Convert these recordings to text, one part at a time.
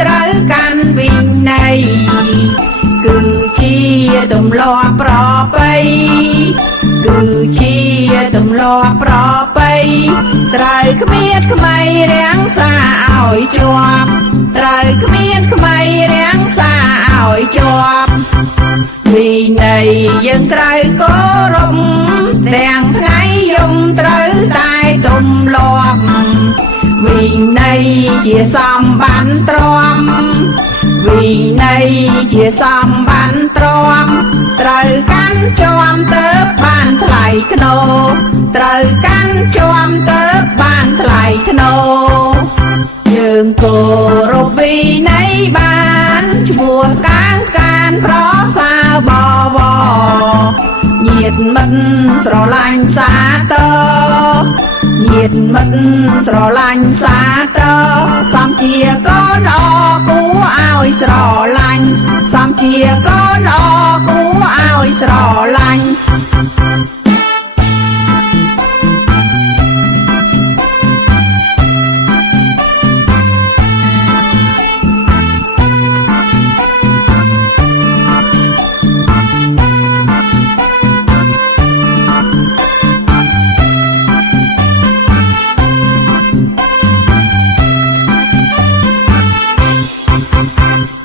ត្រូវកាន់វិន័យគឺជាទម្លាប់ប្រពៃគឺជាទម្លាប់ប្រពៃត្រូវគ្មានក្មេងរាំងសាឲ្យជាប់ត្រូវគ្មានក្មេងរាំងសាឲ្យជាប់វិន័យយើងត្រូវគោរពទាំងថ្ងៃយំត្រូវតែទម្លាប់វិន័យជាសម្បត្តិទ្រាំវិន័យជាសម្បត្តិទ្រាំត្រូវកាន់ជាប់ទៅបានថ្លៃធ្នូត្រូវកាន់ជាប់ទៅបានថ្លៃធ្នូយើងគោរពវិន័យបានឈ្មោះកាងកានប្រសើរបវរញាតិមិត្តស្រឡាញ់សាទរញាតិមិត្តស្រឡាញ់សាទរសំជាកូនល្អគួរឲ្យស្រឡាញ់សំជាកូនល្អគួរឲ្យស្រឡាញ់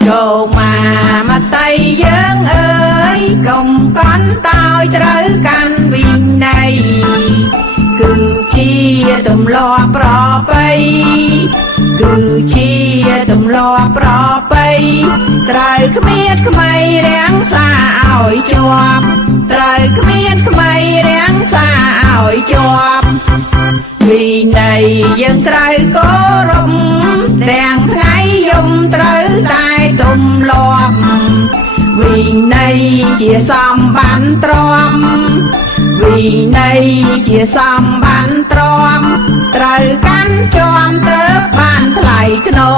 ចូលមកតៃយើងអើយកុំកន់តោយត្រូវកាន់វិន័យគឺជាទម្លាប់ប្រពៃគឺជាទម្លាប់ប្រពៃត្រូវគ្មានក្មេងរាំងសាឲ្យជាប់ត្រូវគ្មានក្មេងរាំងសាឲ្យជាប់វិន័យយើងត្រូវគោរពទាំងថ្ងៃយំត្រូវតែទម្លាប់វិន័យជាសម្បត្តិទ្រាំវិន័យជាសម្បត្តិទ្រាំត្រូវកាន់ជាប់ទៅបានថ្លៃធ្នូ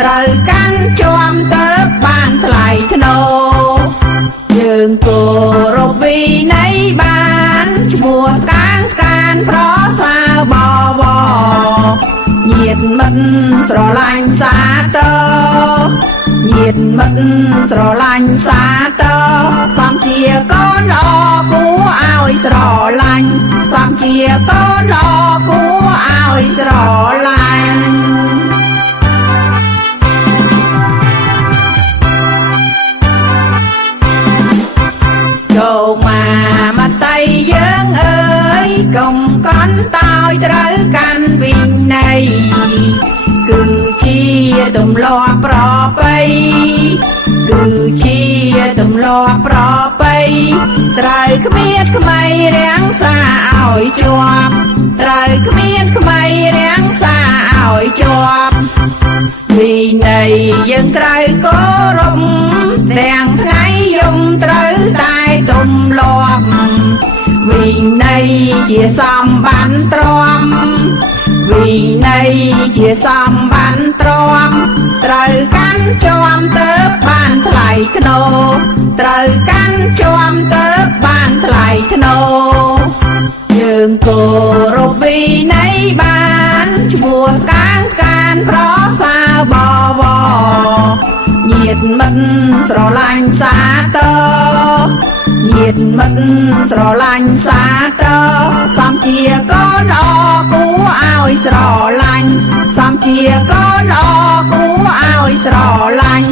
ត្រូវកាន់ជាប់ទៅបានថ្លៃធ្នូយើងគោរពវិន័យបានឈ្មោះកាងកានប្រសើរបវរញាតិមិត្តស្រឡាញ់សាទរញាតិមិត្តស្រឡាញ់សាទរសំជាកូនល្អគួរឲ្យស្រឡាញ់សំជាកូនល្អគួរឲ្យស្រឡាញ់ចូលមកតៃយើងអើយកុំកន់តោយត្រូវកាន់វិន័យគឺជាទម្លាប់ប្រពៃគឺជាទម្លាប់ប្រពៃត្រូវគ្មានក្មេងរាំងសាឲ្យជាប់ត្រូវគ្មានក្មេងរាំងសាឲ្យជាប់វិន័យយើងត្រូវគោរពទាំងថ្ងៃយំត្រូវតែទម្លាប់វិន័យជាសម្បត្តិទ្រាំវិន័យជាសម្បត្តិទ្រាំត្រូវកាន់ជាប់ទៅបានថ្លៃធ្នូត្រូវកាន់ជាប់ទៅបានថ្លៃធ្នូយើងគោរពវិន័យបានឈ្មោះកាងកានប្រសើរបវរញាតិមិត្តស្រឡាញ់សាទរញាតិមិត្តស្រឡាញ់សាទរសំជាកូនល្អគួរឲ្យស្រឡាញ់សំជាកូនល្អគួរឲ្យស្រឡាញ់